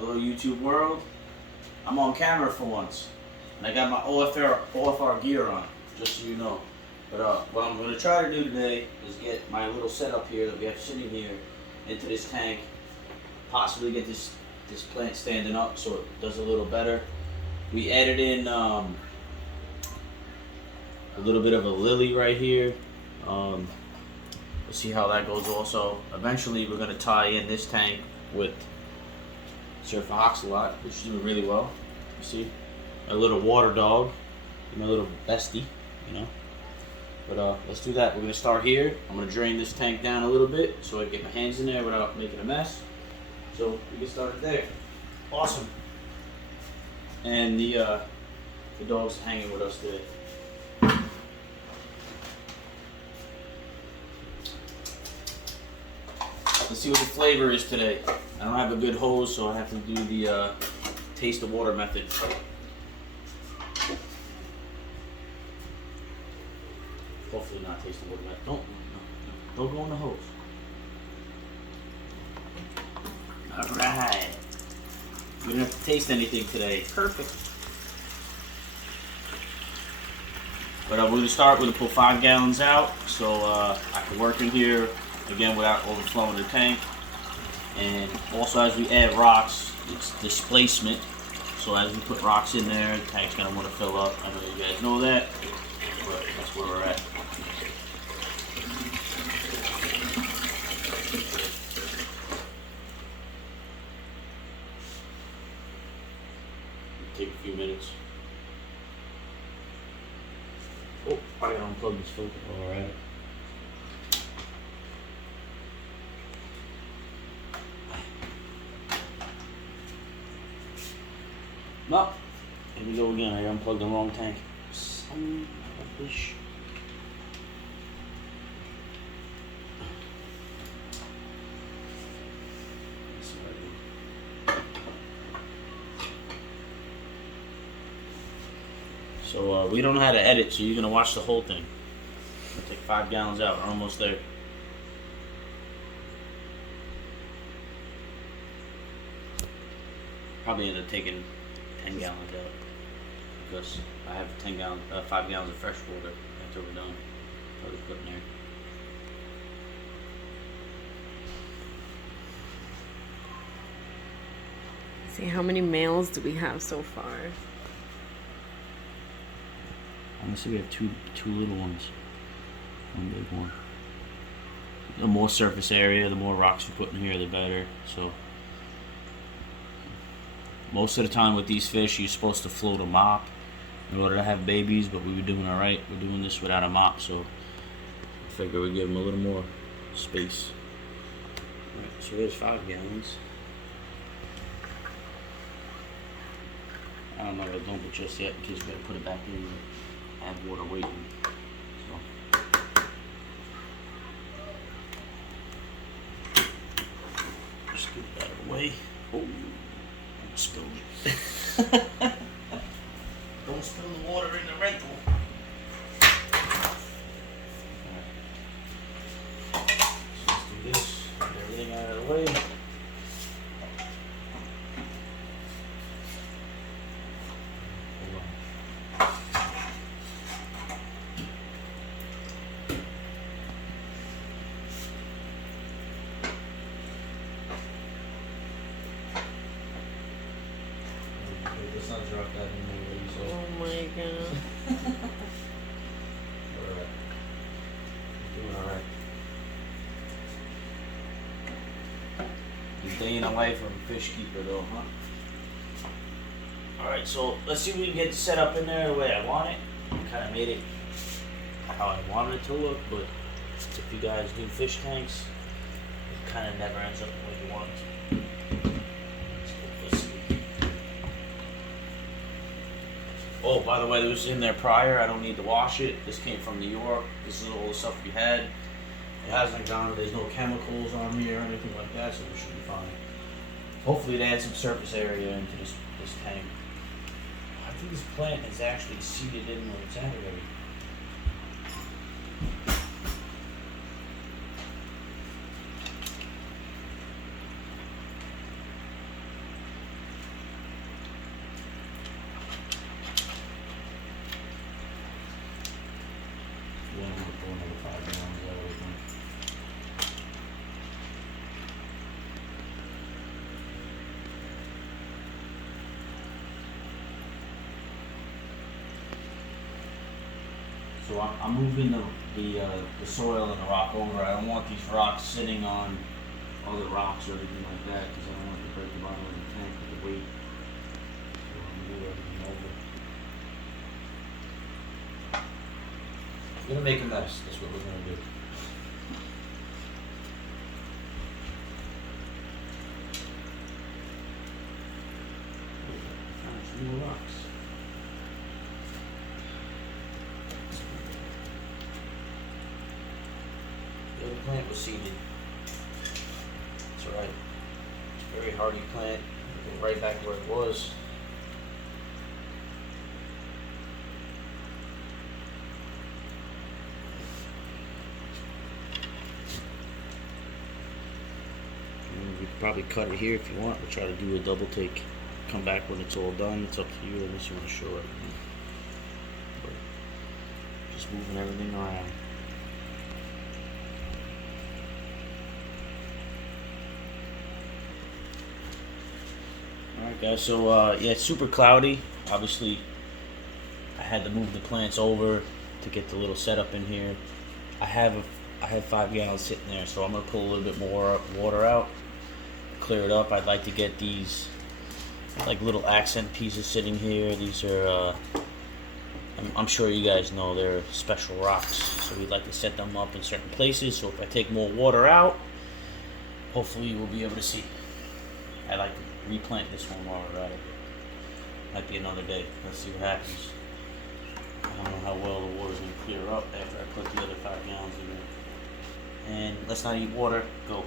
Hello YouTube world. I'm on camera for once. And I got my OFR gear on, just so you know. But what I'm going to try to do today is get my little setup here that we have sitting here into this tank. Possibly get this plant standing up so it does a little better. We added in a little bit of a lily right here. We'll see how that goes also. Eventually we're going to tie in this tank with Surf Oxalot, which is doing really well. You see? A little water dog, my little bestie, you know. But let's do that. We're going to start here. I'm going to drain this tank down a little bit so I can get my hands in there without making a mess. So we get started there. Awesome. And the dog's hanging with us today. Let's see what the flavor is today. I don't have a good hose, so I have to do the taste the water method. Hopefully not taste the water method. Don't go in the hose. Alright. We don't have to taste anything today. Perfect. But we're going to start. We're going to pull 5 gallons out so I can work in here again without overflowing the tank. And also as we add rocks, it's displacement. So as we put rocks in there, the tank's going to want to fill up. I know you guys know that, but that's where we're at. Take a few minutes. Oh, I gotta unplug this filter. Alright. No, here we go again. I unplugged the wrong tank. Son of a bitch. So we don't know how to edit, so you're gonna watch the whole thing. We'll take 5 gallons out. We're almost there. Probably end up taking 10 gallons out because I have 5 gallons of fresh water after we're done. Probably put in there. See, how many males do we have so far? Honestly, we have two little ones. One big one. The more surface area, the more rocks we put in here, the better. So most of the time with these fish, you're supposed to float a mop in order to have babies, but we were doing all right. We're doing this without a mop, so I figure we give them a little more space. All right, so there's 5 gallons. I don't know if I dump it just yet in case we gotta put it back in. Add water waiting. So just get that out of the way. Oh, don't spill it. Don't spill the water in the rental. Alright. So let's do this. Get everything out of the way. Oh my god. Alright. Doing alright. The day in the life of a fish keeper though, huh? Alright, so let's see if we can get it set up in there the way I want it. I kinda made it how I wanted it to look, but if you guys do fish tanks, it kinda never ends up the way you want it to. Oh, by the way, this was in there prior. I don't need to wash it. This came from New York. This is all the stuff we had. It hasn't gone. There's no chemicals on here or anything like that, so we should be fine. Hopefully, it adds some surface area into this tank. I think this plant is actually seeded in where it's at already. So I'm moving the soil and the rock over. I don't want these rocks sitting on other rocks or anything like that because I don't want to break the bottom of the tank with the weight. So I'm gonna move everything over. We're gonna make a mess. That's what we're gonna do. Found some more rocks. The other plant was seeded. That's right. It's a very hardy plant. Go right back where it was. We could probably cut it here if you want. We'll try to do a double take. Come back when it's all done. It's up to you unless you want to show it. But just moving everything around. Alright guys, so yeah, it's super cloudy. Obviously I had to move the plants over to get the little setup in here. I have 5 gallons sitting there, so I'm gonna pull a little bit more water out, clear it up. I'd like to get these like little accent pieces sitting here. These are I'm sure you guys know they're special rocks, so we'd like to set them up in certain places. So if I take more water out, hopefully we'll be able to see. I like to replant this one while we're at it. Might be another day. Let's see what happens. I don't know how well the water's gonna clear up after I put the other 5 gallons in there. And let's not eat water. Go.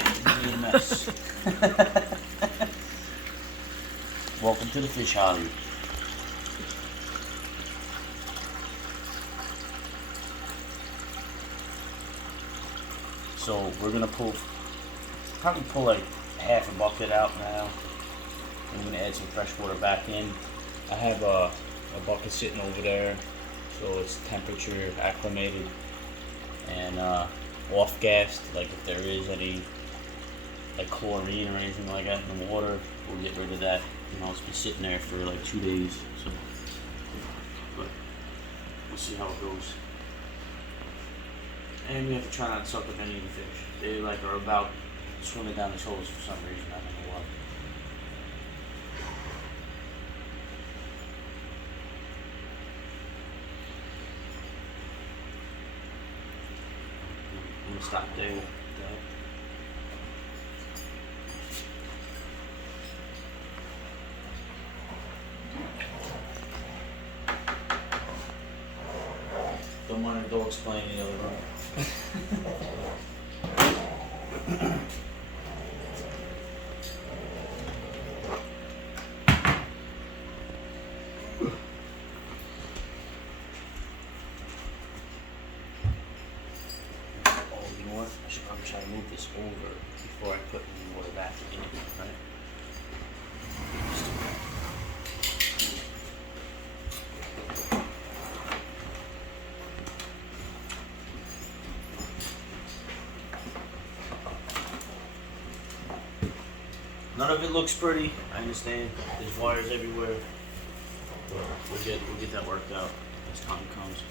And be a mess. Welcome to the fish hobby. So we're gonna probably pull like half a bucket out now. I'm gonna add some fresh water back in. I have a bucket sitting over there, so it's temperature acclimated and off gassed. Like if there is any like chlorine or anything like that in the water, we'll get rid of that. You know, it's been sitting there for like 2 days, so but we'll see how it goes. And we have to try not to suck up any of the fish. They like are about swimming down the hose for some reason. I don't know why. I'm gonna stop there with that. Don't want the dogs playing in the other room. I should probably try to move this over before I put any water back in it, right? None of it looks pretty, I understand. There's wires everywhere. But we'll get that worked out as time comes.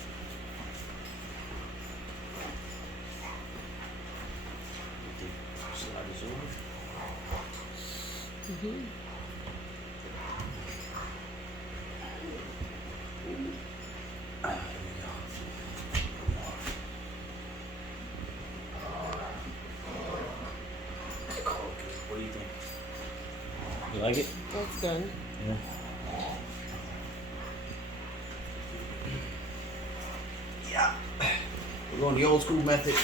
Slide this over. Here we go. Okay, what do you think? You like it? That's good. Yeah. Yeah. We're going the old school method.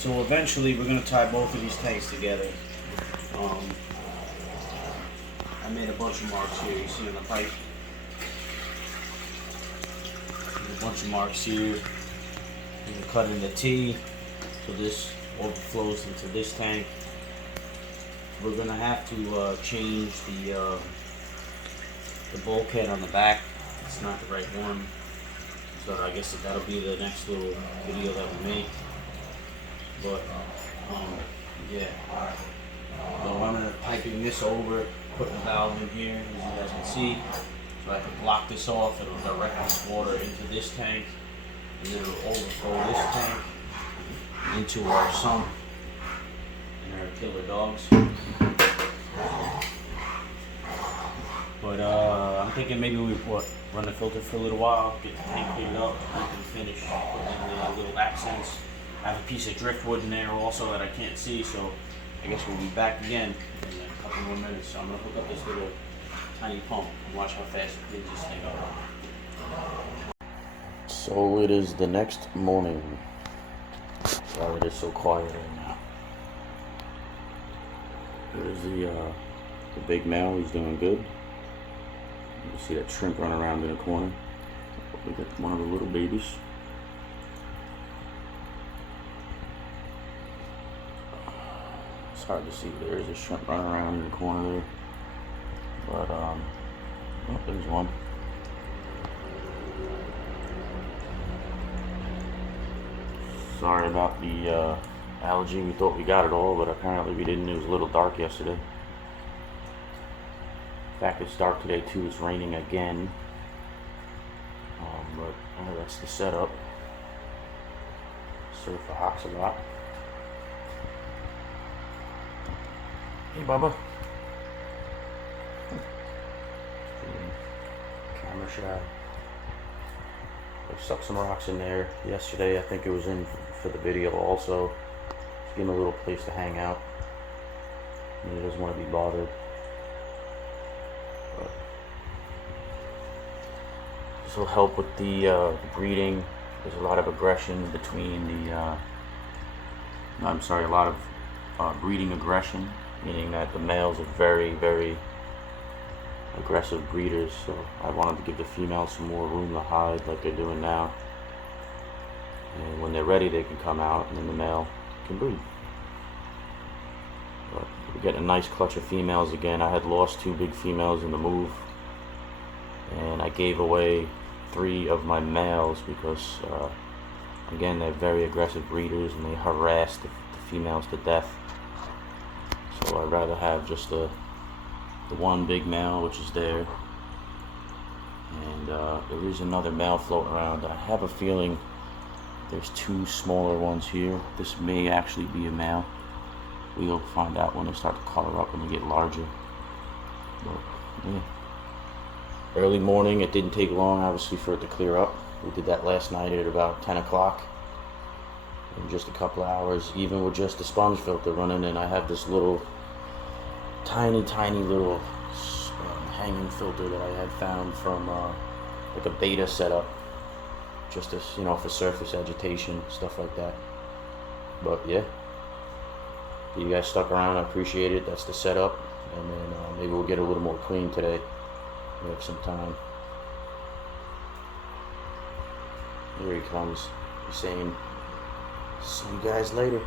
So eventually we're going to tie both of these tanks together. I made a bunch of marks here, you see on the pipe. a bunch of marks here. We're cutting the T, so this overflows into this tank. We're gonna have to change the bulkhead on the back. It's not the right one, so I guess that'll be the next little video that we make. But yeah. So I'm gonna piping this over, putting the valve in here, as you guys can see, so I can block this off. It'll direct this water into this tank, and then it'll overflow this tank into our sump and our killer dogs. But I'm thinking maybe we run the filter for a little while, get the tank cleaned up, we can finish putting in the little accents. I have a piece of driftwood in there also that I can't see, so I guess we'll be back again in a couple more minutes. So I'm gonna hook up this little tiny pump and watch how fast it cleans this thing up. So it is the next morning. Sorry it is so quiet right now. There's the big male, he's doing good. You see that shrimp run around in the corner. We got one of the little babies. It's hard to see, there is a shrimp running around in the corner there. But oh, there's one. Sorry about the algae. We thought we got it all, but apparently we didn't. It was a little dark yesterday. In fact, it's dark today too. It's raining again. But that's the setup. Surf for oxalot. Hey, Bubba. Camera shot. I stuck some rocks in there yesterday. I think it was in for the video also. Give him a little place to hang out. He doesn't want to be bothered. But this will help with the breeding. There's a lot of aggression between the, a lot of breeding aggression, meaning that the males are very, very aggressive breeders. So I wanted to give the females some more room to hide like they're doing now. And when they're ready, they can come out and then the male can breed. But we're getting a nice clutch of females again. I had lost 2 big females in the move, and I gave away 3 of my males because again, they're very aggressive breeders and they harass the females to death. So I'd rather have just the one big male, which is there, and there is another male floating around. I have a feeling there's 2 smaller ones here. This may actually be a male. We'll find out when they start to color up and they get larger. But yeah, early morning. It didn't take long, obviously, for it to clear up. We did that last night at about 10 o'clock. In just a couple of hours, even with just the sponge filter running. And I have this little tiny little hanging filter that I had found from like a beta setup, just as, you know, for surface agitation, stuff like that. But yeah, if you guys stuck around, I appreciate it. That's the setup, and then maybe we'll get a little more clean today. We have some time. Here he comes. He's saying, see you guys later.